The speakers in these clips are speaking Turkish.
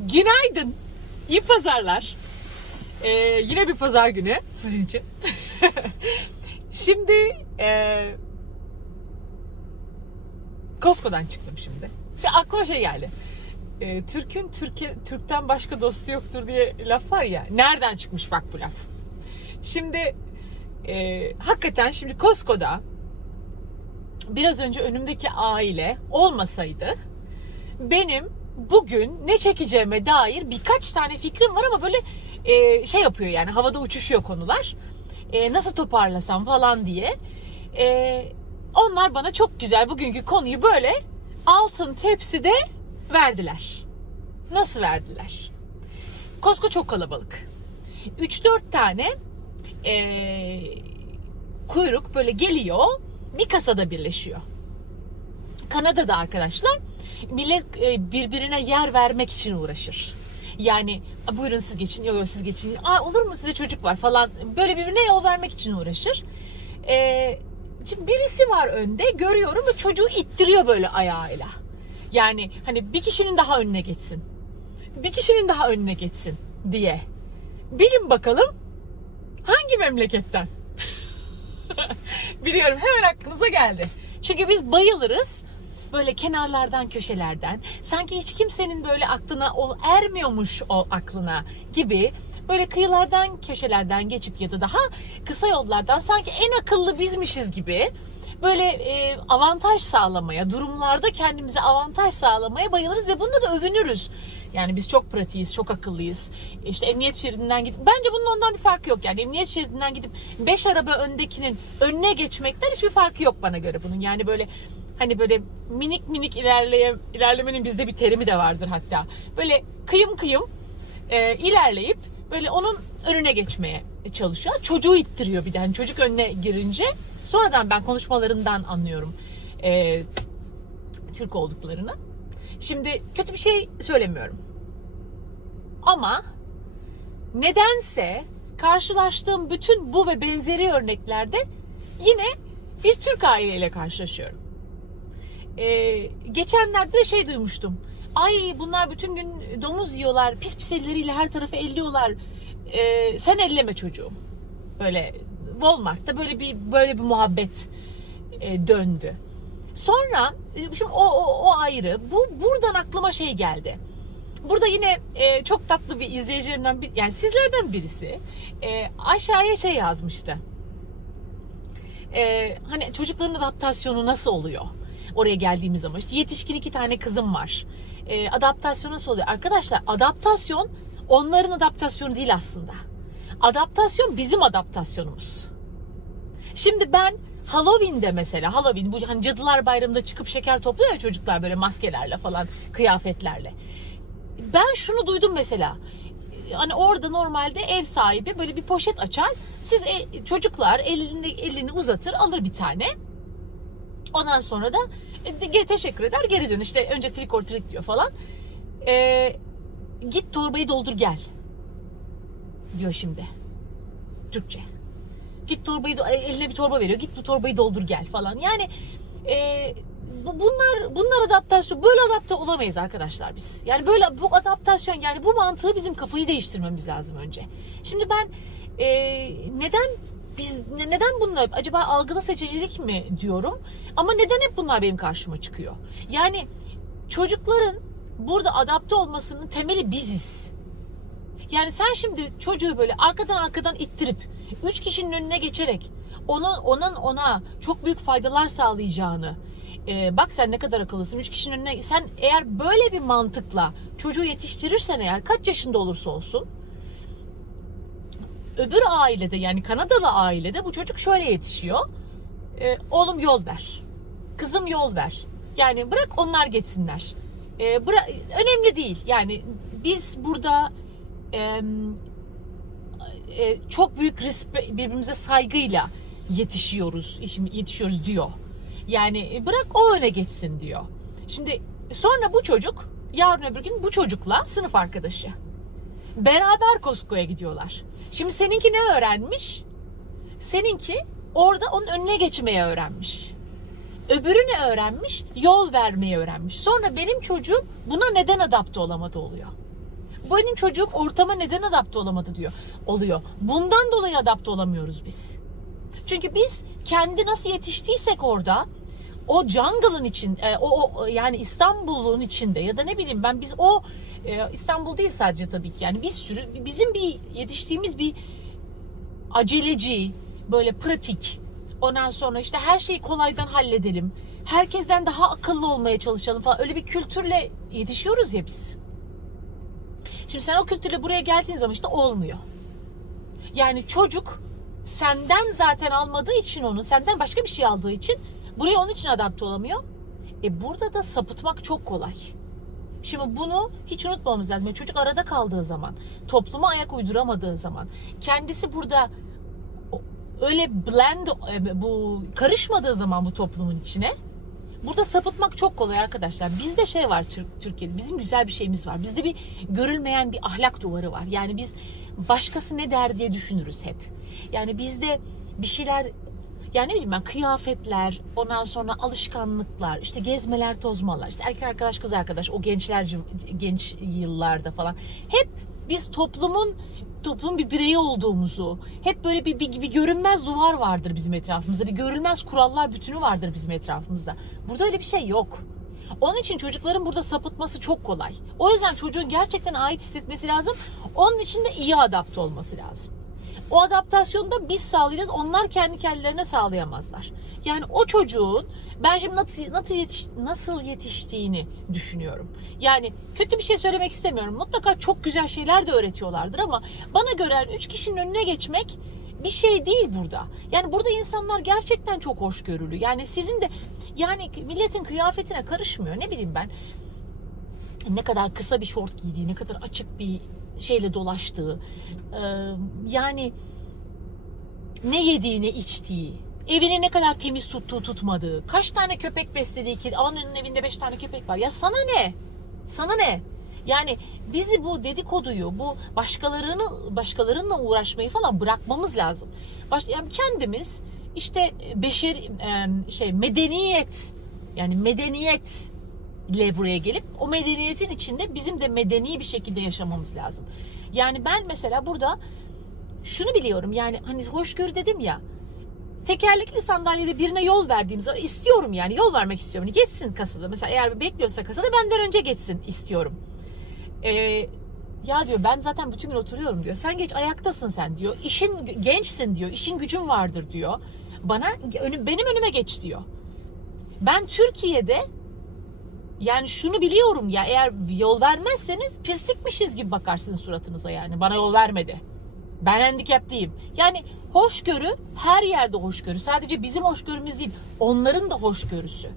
Günaydın. İyi pazarlar. Ee, yine bir pazar günü sizin için. şimdi e, Costco'dan çıktım şimdi. Şimdi aklıma şey geldi. E, Türk'ün Türkiye, Türk'ten başka dostu yoktur diye laf var ya. Nereden çıkmış bak bu laf. Şimdi e, hakikaten şimdi Costco'da biraz önce önümdeki aile olmasaydı benim bugün ne çekeceğime dair birkaç tane fikrim var ama böyle e, şey yapıyor yani havada uçuşuyor konular. E, nasıl toparlasam falan diye. E, onlar bana çok güzel bugünkü konuyu böyle altın tepside verdiler. Nasıl verdiler? Costco çok kalabalık. 3-4 tane e, kuyruk böyle geliyor bir kasada birleşiyor. Kanada'da arkadaşlar millet e, birbirine yer vermek için uğraşır. Yani "A, buyurun siz geçin, yok yok siz geçin. Aa, olur mu size çocuk var falan. Böyle birbirine yol vermek için uğraşır. Ee, şimdi birisi var önde görüyorum ve çocuğu ittiriyor böyle ayağıyla. Yani hani bir kişinin daha önüne geçsin. Bir kişinin daha önüne geçsin diye. Bilin bakalım hangi memleketten? Biliyorum hemen aklınıza geldi. Çünkü biz bayılırız böyle kenarlardan köşelerden sanki hiç kimsenin böyle aklına o ermiyormuş o aklına gibi böyle kıyılardan köşelerden geçip ya da daha kısa yollardan sanki en akıllı bizmişiz gibi böyle e, avantaj sağlamaya, durumlarda kendimize avantaj sağlamaya bayılırız ve bununla da övünürüz. Yani biz çok pratiğiz, çok akıllıyız. İşte emniyet şeridinden gidip, bence bunun ondan bir farkı yok. Yani emniyet şeridinden gidip 5 araba öndekinin önüne geçmekten hiçbir farkı yok bana göre bunun. Yani böyle hani böyle minik minik ilerleye, ilerlemenin bizde bir terimi de vardır hatta. Böyle kıyım kıyım e, ilerleyip böyle onun önüne geçmeye çalışıyor. Çocuğu ittiriyor bir de. Hani çocuk önüne girince sonradan ben konuşmalarından anlıyorum e, Türk olduklarını. Şimdi kötü bir şey söylemiyorum. Ama nedense karşılaştığım bütün bu ve benzeri örneklerde yine bir Türk aileyle karşılaşıyorum. Ee, geçenlerde de şey duymuştum. Ay bunlar bütün gün domuz yiyorlar, pis pis elleriyle her tarafı elliyorlar. Ee, sen elleme çocuğum. Böyle Walmart'ta böyle bir böyle bir muhabbet e, döndü. Sonra e, şimdi o, o, o ayrı. Bu buradan aklıma şey geldi. Burada yine e, çok tatlı bir izleyicilerimden bir, yani sizlerden birisi e, aşağıya şey yazmıştı. E, hani çocukların adaptasyonu nasıl oluyor? Oraya geldiğimiz zaman işte yetişkin iki tane kızım var. E, adaptasyon nasıl oluyor? Arkadaşlar adaptasyon onların adaptasyonu değil aslında. Adaptasyon bizim adaptasyonumuz. Şimdi ben Halloween'de mesela Halloween bu hani cadılar bayramında çıkıp şeker topluyor ya çocuklar böyle maskelerle falan kıyafetlerle. Ben şunu duydum mesela. Hani orada normalde ev sahibi böyle bir poşet açar. Siz e, çocuklar elini elini uzatır alır bir tane. Ondan sonra da e, teşekkür eder geri dön. İşte önce trick or treat diyor falan. E, git torbayı doldur gel. Diyor şimdi. Türkçe. Git torbayı do- eline bir torba veriyor. Git bu torbayı doldur gel falan. Yani e, bu- bunlar bunlar adaptasyon. Böyle adapte olamayız arkadaşlar biz. Yani böyle bu adaptasyon yani bu mantığı bizim kafayı değiştirmemiz lazım önce. Şimdi ben e, neden biz ne- neden bunlar acaba algıda seçicilik mi diyorum ama neden hep bunlar benim karşıma çıkıyor? Yani çocukların burada adapte olmasının temeli biziz. Yani sen şimdi çocuğu böyle arkadan arkadan ittirip üç kişinin önüne geçerek onun onun ona çok büyük faydalar sağlayacağını e, bak sen ne kadar akıllısın üç kişinin önüne sen eğer böyle bir mantıkla çocuğu yetiştirirsen eğer kaç yaşında olursa olsun öbür ailede yani Kanadalı ailede bu çocuk şöyle yetişiyor. E, oğlum yol ver. Kızım yol ver. Yani bırak onlar geçsinler. E, bırak, önemli değil. Yani biz burada e, e, çok büyük respe, birbirimize saygıyla yetişiyoruz, yetişiyoruz diyor. Yani e, bırak o öne geçsin diyor. Şimdi sonra bu çocuk yarın öbür gün bu çocukla sınıf arkadaşı. Beraber Costco'ya gidiyorlar. Şimdi seninki ne öğrenmiş? Seninki orada onun önüne geçmeyi öğrenmiş. Öbürü ne öğrenmiş? Yol vermeyi öğrenmiş. Sonra benim çocuğum buna neden adapte olamadı oluyor. Benim çocuğum ortama neden adapte olamadı diyor. Oluyor. Bundan dolayı adapte olamıyoruz biz. Çünkü biz kendi nasıl yetiştiysek orada o jungle'ın için e, o, o yani İstanbul'un içinde ya da ne bileyim ben biz o e, İstanbul değil sadece tabii ki yani bir sürü bizim bir yetiştiğimiz bir aceleci böyle pratik ondan sonra işte her şeyi kolaydan halledelim herkesten daha akıllı olmaya çalışalım falan öyle bir kültürle yetişiyoruz ya biz. Şimdi sen o kültürle buraya geldiğin zaman işte olmuyor. Yani çocuk senden zaten almadığı için onu, senden başka bir şey aldığı için buraya onun için adapte olamıyor. E burada da sapıtmak çok kolay. Şimdi bunu hiç unutmamamız lazım. Yani çocuk arada kaldığı zaman, topluma ayak uyduramadığı zaman, kendisi burada öyle blend e, bu karışmadığı zaman bu toplumun içine Burada sapıtmak çok kolay arkadaşlar. Bizde şey var Türk, Türkiye'de. Bizim güzel bir şeyimiz var. Bizde bir görülmeyen bir ahlak duvarı var. Yani biz başkası ne der diye düşünürüz hep. Yani bizde bir şeyler yani ne bileyim ben kıyafetler, ondan sonra alışkanlıklar, işte gezmeler, tozmalar, işte erkek arkadaş, kız arkadaş, o gençler genç yıllarda falan. Hep biz toplumun toplumun bir bireyi olduğumuzu, hep böyle bir, bir, bir görünmez duvar vardır bizim etrafımızda, bir görünmez kurallar bütünü vardır bizim etrafımızda. Burada öyle bir şey yok. Onun için çocukların burada sapıtması çok kolay. O yüzden çocuğun gerçekten ait hissetmesi lazım. Onun için de iyi adapte olması lazım. O adaptasyonu da biz sağlayacağız. Onlar kendi kendilerine sağlayamazlar. Yani o çocuğun ben şimdi nasıl, nasıl, yetiş, nasıl yetiştiğini düşünüyorum. Yani kötü bir şey söylemek istemiyorum. Mutlaka çok güzel şeyler de öğretiyorlardır ama bana göre üç kişinin önüne geçmek bir şey değil burada. Yani burada insanlar gerçekten çok hoşgörülü. Yani sizin de yani milletin kıyafetine karışmıyor. Ne bileyim ben ne kadar kısa bir şort giydiği, ne kadar açık bir şeyle dolaştığı, e, yani ne yediği, ne içtiği, evini ne kadar temiz tuttuğu, tutmadığı, kaç tane köpek beslediği ki, ananın evinde beş tane köpek var. Ya sana ne? Sana ne? Yani bizi bu dedikoduyu, bu başkalarını başkalarınla uğraşmayı falan bırakmamız lazım. Baş, yani kendimiz işte beşer şey medeniyet yani medeniyet ile buraya gelip o medeniyetin içinde bizim de medeni bir şekilde yaşamamız lazım. Yani ben mesela burada şunu biliyorum yani hani hoşgörü dedim ya tekerlekli sandalyede birine yol verdiğim istiyorum yani yol vermek istiyorum. Hani geçsin kasada mesela eğer bekliyorsa kasada benden önce geçsin istiyorum. Ee, ya diyor ben zaten bütün gün oturuyorum diyor. Sen geç ayaktasın sen diyor. İşin gençsin diyor. İşin gücün vardır diyor. Bana benim önüme geç diyor. Ben Türkiye'de yani şunu biliyorum ya eğer yol vermezseniz pislikmişiz gibi bakarsınız suratınıza yani. Bana yol vermedi. Ben handicaplıyım. Yani hoşgörü her yerde hoşgörü. Sadece bizim hoşgörümüz değil. Onların da hoşgörüsü.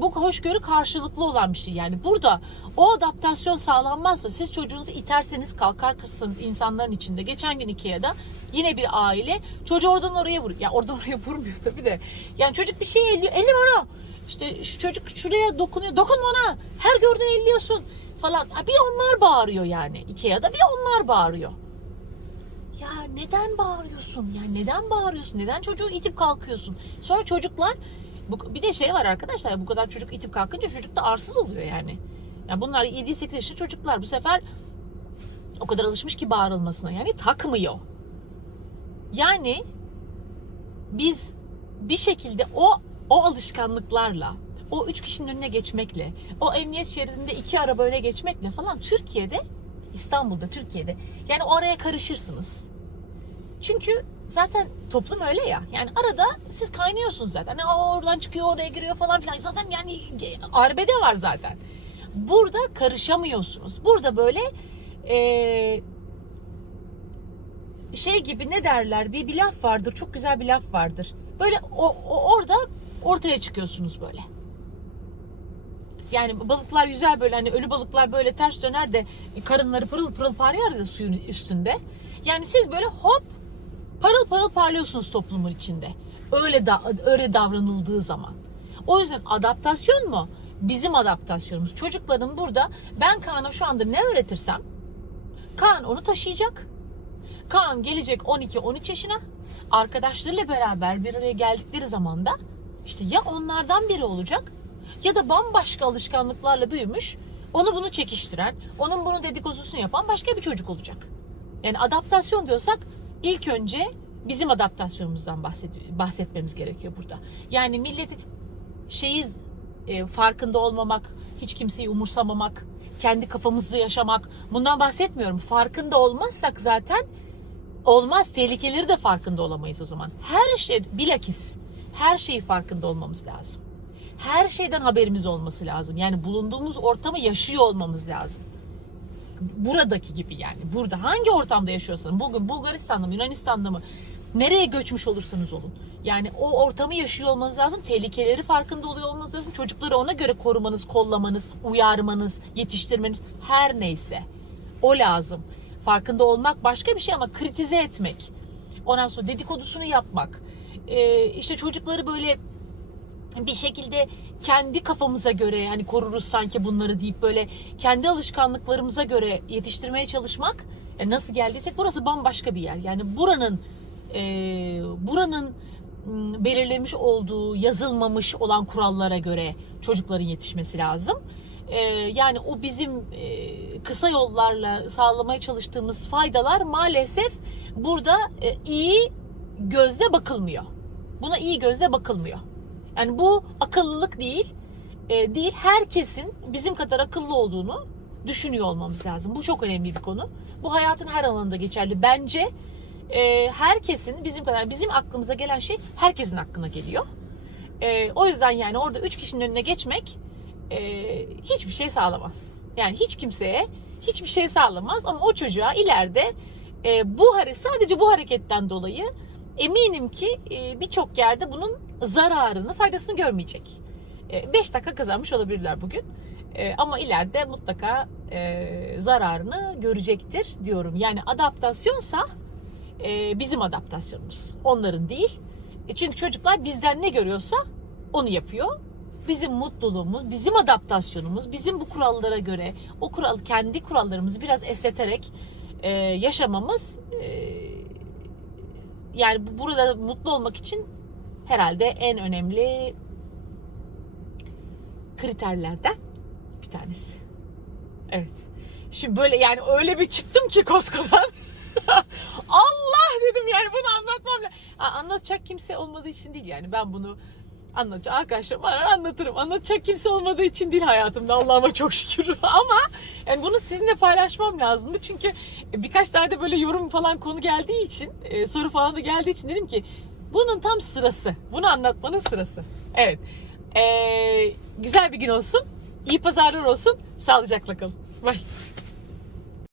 Bu hoşgörü karşılıklı olan bir şey. Yani burada o adaptasyon sağlanmazsa siz çocuğunuzu iterseniz kalkarsınız insanların içinde. Geçen gün Ikea'da yine bir aile çocuğu oradan oraya vuruyor. Ya oradan oraya vurmuyor tabii de. Yani çocuk bir şey elliyor. Ellim onu. İşte şu çocuk şuraya dokunuyor. Dokunma ona. Her gördüğünü elliyorsun falan. Bir onlar bağırıyor yani Ikea'da. Bir onlar bağırıyor. Ya neden bağırıyorsun? Ya neden bağırıyorsun? Neden çocuğu itip kalkıyorsun? Sonra çocuklar bu, bir de şey var arkadaşlar bu kadar çocuk itip kalkınca çocuk da arsız oluyor yani. Ya bunlar 7-8 yaşında çocuklar bu sefer o kadar alışmış ki bağırılmasına yani takmıyor. Yani biz bir şekilde o o alışkanlıklarla o üç kişinin önüne geçmekle o emniyet şeridinde iki araba öne geçmekle falan Türkiye'de İstanbul'da Türkiye'de yani o araya karışırsınız. Çünkü zaten toplum öyle ya. Yani arada siz kaynıyorsunuz zaten. Yani oradan çıkıyor oraya giriyor falan filan. Zaten yani arbede var zaten. Burada karışamıyorsunuz. Burada böyle eee şey gibi ne derler bir, bir laf vardır çok güzel bir laf vardır. Böyle o, o- orada ortaya çıkıyorsunuz böyle. Yani balıklar yüzer böyle hani ölü balıklar böyle ters döner de karınları pırıl pırıl parlar da suyun üstünde. Yani siz böyle hop parıl parıl parlıyorsunuz toplumun içinde. Öyle da öyle davranıldığı zaman. O yüzden adaptasyon mu? Bizim adaptasyonumuz. Çocukların burada ben Kaan'a şu anda ne öğretirsem Kaan onu taşıyacak. Kaan gelecek 12-13 yaşına. Arkadaşlarıyla beraber bir araya geldikleri zaman da işte ya onlardan biri olacak ya da bambaşka alışkanlıklarla büyümüş onu bunu çekiştiren, onun bunu dedikodusunu yapan başka bir çocuk olacak. Yani adaptasyon diyorsak ilk önce bizim adaptasyonumuzdan bahsed- bahsetmemiz gerekiyor burada. Yani milleti şeyi e, farkında olmamak, hiç kimseyi umursamamak, kendi kafamızda yaşamak bundan bahsetmiyorum. Farkında olmazsak zaten olmaz. Tehlikeleri de farkında olamayız o zaman. Her şey bilakis her şeyi farkında olmamız lazım. Her şeyden haberimiz olması lazım. Yani bulunduğumuz ortamı yaşıyor olmamız lazım. Buradaki gibi yani. Burada hangi ortamda yaşıyorsanız bugün Bulgaristan'da mı Yunanistan'da mı nereye göçmüş olursanız olun. Yani o ortamı yaşıyor olmanız lazım. Tehlikeleri farkında oluyor olmanız lazım. Çocukları ona göre korumanız, kollamanız, uyarmanız, yetiştirmeniz her neyse. O lazım. Farkında olmak başka bir şey ama kritize etmek. Ondan sonra dedikodusunu yapmak. Ee, işte çocukları böyle bir şekilde kendi kafamıza göre hani koruruz sanki bunları deyip böyle kendi alışkanlıklarımıza göre yetiştirmeye çalışmak e, nasıl geldiysek burası bambaşka bir yer. Yani buranın e, buranın belirlemiş olduğu yazılmamış olan kurallara göre çocukların yetişmesi lazım. E, yani o bizim e, kısa yollarla sağlamaya çalıştığımız faydalar maalesef burada e, iyi gözle bakılmıyor. Buna iyi gözle bakılmıyor. Yani bu akıllılık değil, e, değil herkesin bizim kadar akıllı olduğunu düşünüyor olmamız lazım. Bu çok önemli bir konu. Bu hayatın her alanında geçerli. Bence e, herkesin bizim kadar bizim aklımıza gelen şey herkesin aklına geliyor. E, o yüzden yani orada üç kişinin önüne geçmek e, hiçbir şey sağlamaz. Yani hiç kimseye hiçbir şey sağlamaz ama o çocuğa ileride e, bu hare sadece bu hareketten dolayı eminim ki e, birçok yerde bunun zararını, faydasını görmeyecek. 5 dakika kazanmış olabilirler bugün. E, ama ileride mutlaka e, zararını görecektir diyorum. Yani adaptasyonsa e, bizim adaptasyonumuz. Onların değil. E, çünkü çocuklar bizden ne görüyorsa onu yapıyor. Bizim mutluluğumuz, bizim adaptasyonumuz, bizim bu kurallara göre o kural kendi kurallarımızı biraz esneterek e, yaşamamız e, yani bu- burada mutlu olmak için herhalde en önemli kriterlerden bir tanesi. Evet. Şimdi böyle yani öyle bir çıktım ki Costco'dan. Allah dedim yani bunu anlatmam lazım. Anlatacak kimse olmadığı için değil yani ben bunu anlatacak arkadaşlarım var anlatırım. Anlatacak kimse olmadığı için değil hayatımda Allah'ıma çok şükür. Ama yani bunu sizinle paylaşmam lazımdı. Çünkü birkaç tane de böyle yorum falan konu geldiği için e, soru falan da geldiği için dedim ki bunun tam sırası. Bunu anlatmanın sırası. Evet. Ee, güzel bir gün olsun. İyi pazarlar olsun. Sağlıcakla kalın. Bye.